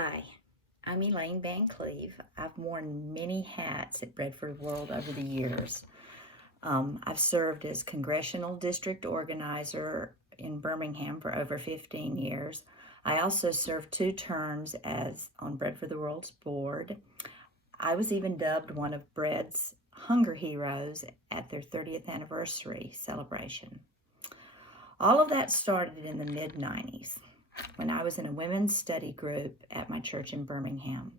Hi, I'm Elaine Van Cleve. I've worn many hats at Bread for the World over the years. I've served as Congressional District Organizer in Birmingham for over 15 years. I also served 2 terms as on Bread for the World's board. I was even dubbed one of Bread's Hunger Heroes at their 30th anniversary celebration. All of that started in the mid-90s when I was in a women's study group at my church in Birmingham.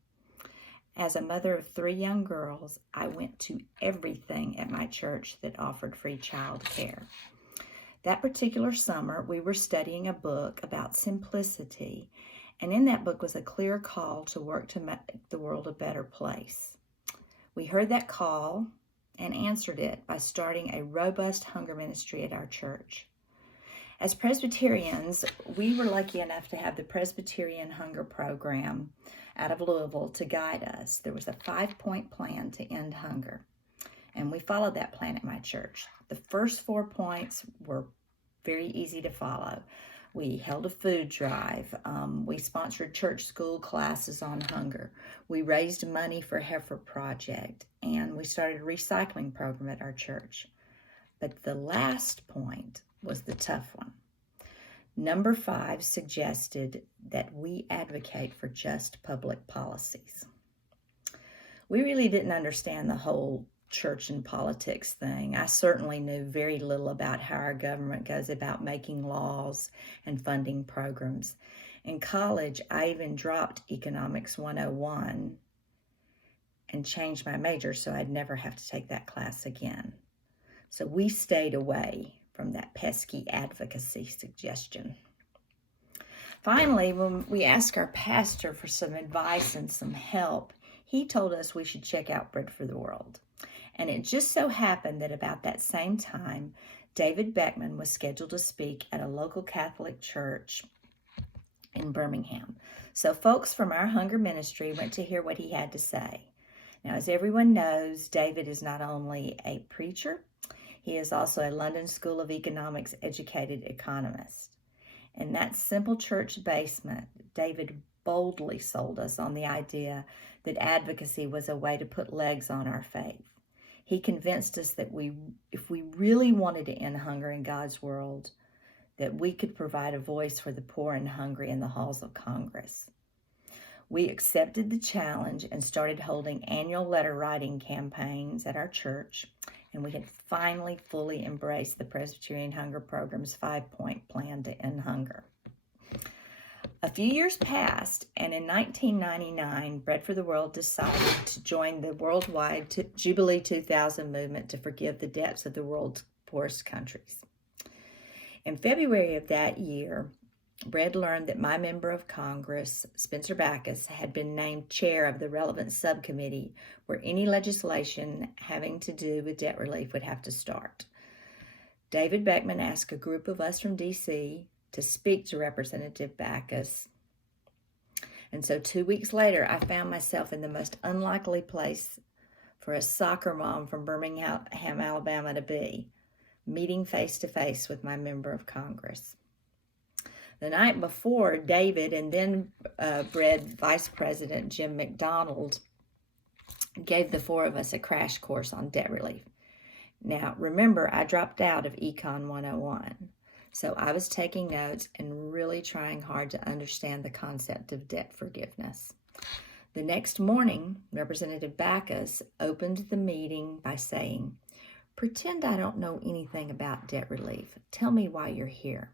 As a mother of 3 young girls, I went to everything at my church that offered free child care. That particular summer, we were studying a book about simplicity, and in that book was a clear call to work to make the world a better place. We heard that call and answered it by starting a robust hunger ministry at our church. As Presbyterians, we were lucky enough to have the Presbyterian Hunger Program out of Louisville to guide us. There was a 5-point plan to end hunger, and we followed that plan at my church. The first 4 points were very easy to follow. We held a food drive. We sponsored church school classes on hunger. We raised money for Heifer Project, and we started a recycling program at our church. But the last point was the tough one. Number 5 suggested that we advocate for just public policies. We really didn't understand the whole church and politics thing. I certainly knew very little about how our government goes about making laws and funding programs. In college, I even dropped Economics 101 and changed my major so I'd never have to take that class again. So we stayed away from that pesky advocacy suggestion. Finally, when we asked our pastor for some advice and some help, he told us we should check out Bread for the World. And it just so happened that about that same time, David Beckmann was scheduled to speak at a local Catholic church in Birmingham. So folks from our hunger ministry went to hear what he had to say. Now, as everyone knows, David is not only a preacher, he is also a London School of Economics educated economist. In that simple church basement, David boldly sold us on the idea that advocacy was a way to put legs on our faith. He convinced us that if we really wanted to end hunger in God's world, that we could provide a voice for the poor and hungry in the halls of Congress. We accepted the challenge and started holding annual letter writing campaigns at our church, and we had finally fully embraced the Presbyterian Hunger Program's 5-point plan to end hunger. A few years passed, and in 1999, Bread for the World decided to join the worldwide Jubilee 2000 movement to forgive the debts of the world's poorest countries. In February of that year, Bread learned that my member of Congress, Spencer Backus, had been named chair of the relevant subcommittee where any legislation having to do with debt relief would have to start. David Beckmann asked a group of us from D.C. to speak to Representative Backus. And so 2 weeks later, I found myself in the most unlikely place for a soccer mom from Birmingham, Alabama to be, meeting face to face with my member of Congress. The night before, David and then Bread Vice President Jim McDonald gave the 4 of us a crash course on debt relief. Now, remember, I dropped out of Econ 101, so I was taking notes and really trying hard to understand the concept of debt forgiveness. The next morning, Representative Backus opened the meeting by saying, "Pretend I don't know anything about debt relief. Tell me why you're here."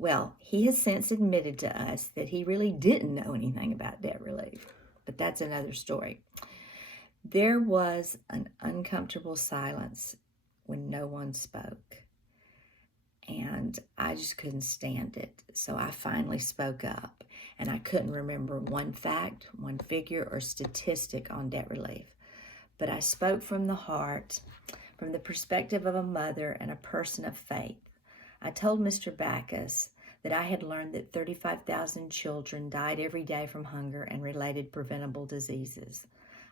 Well, he has since admitted to us that he really didn't know anything about debt relief, but that's another story. There was an uncomfortable silence when no one spoke, and I just couldn't stand it. So I finally spoke up, and I couldn't remember one fact, one figure, or statistic on debt relief. But I spoke from the heart, from the perspective of a mother and a person of faith. I told Mr. Backus that I had learned that 35,000 children died every day from hunger and related preventable diseases.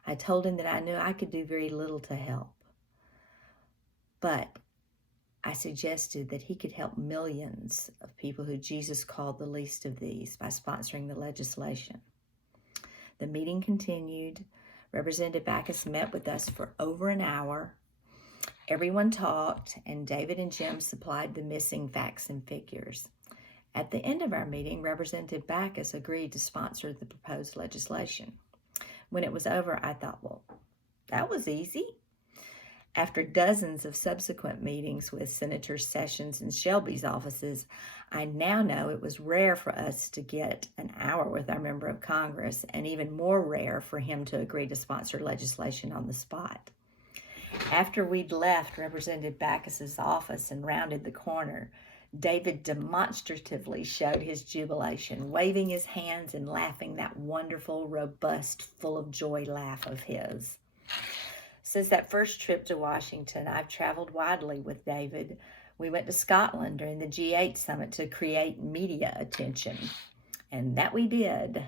I told him that I knew I could do very little to help, but I suggested that he could help millions of people who Jesus called the least of these by sponsoring the legislation. The meeting continued. Representative Backus met with us for over an hour. Everyone talked, and David and Jim supplied the missing facts and figures. At the end of our meeting, Representative Backus agreed to sponsor the proposed legislation. When it was over, I thought, well, that was easy. After dozens of subsequent meetings with Senators Sessions and Shelby's offices, I now know it was rare for us to get an hour with our member of Congress, and even more rare for him to agree to sponsor legislation on the spot. After we'd left Representative Backus's office and rounded the corner, David demonstratively showed his jubilation, waving his hands and laughing that wonderful, robust, full of joy laugh of his. Since that first trip to Washington, I've traveled widely with David. We went to Scotland during the G8 summit to create media attention, and that we did.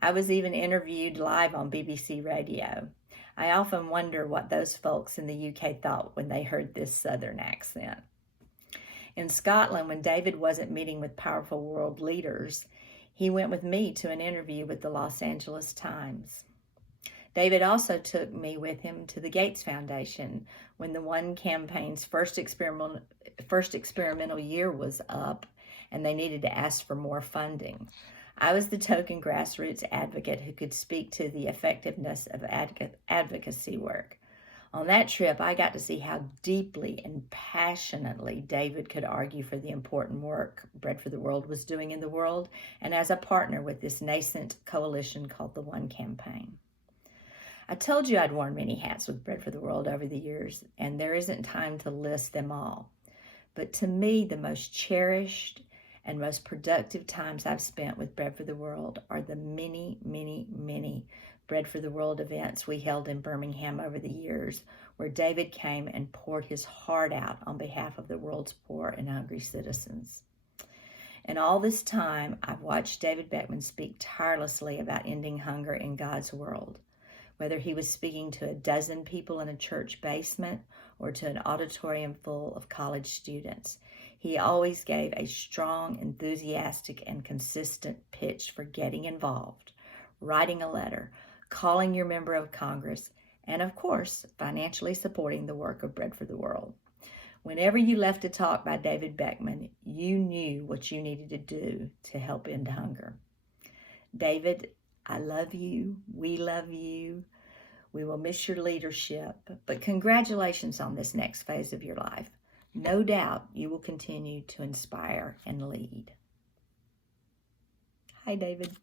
I was even interviewed live on BBC Radio. I often wonder what those folks in the UK thought when they heard this Southern accent. In Scotland, when David wasn't meeting with powerful world leaders, he went with me to an interview with the Los Angeles Times. David also took me with him to the Gates Foundation when the One campaign's first experimental year was up and they needed to ask for more funding. I was the token grassroots advocate who could speak to the effectiveness of advocacy work. On that trip, I got to see how deeply and passionately David could argue for the important work Bread for the World was doing in the world, and as a partner with this nascent coalition called the One Campaign. I told you I'd worn many hats with Bread for the World over the years, and there isn't time to list them all. But to me, the most cherished and most productive times I've spent with Bread for the World are the many, many, many Bread for the World events we held in Birmingham over the years, where David came and poured his heart out on behalf of the world's poor and hungry citizens. And all this time, I've watched David Beckmann speak tirelessly about ending hunger in God's world. Whether he was speaking to a dozen people in a church basement or to an auditorium full of college students, he always gave a strong, enthusiastic, and consistent pitch for getting involved, writing a letter, calling your member of Congress, and of course, financially supporting the work of Bread for the World. Whenever you left a talk by David Beckmann, you knew what you needed to do to help end hunger. David, I love you. We love you. We will miss your leadership, but congratulations on this next phase of your life. No doubt you will continue to inspire and lead. Hi, David.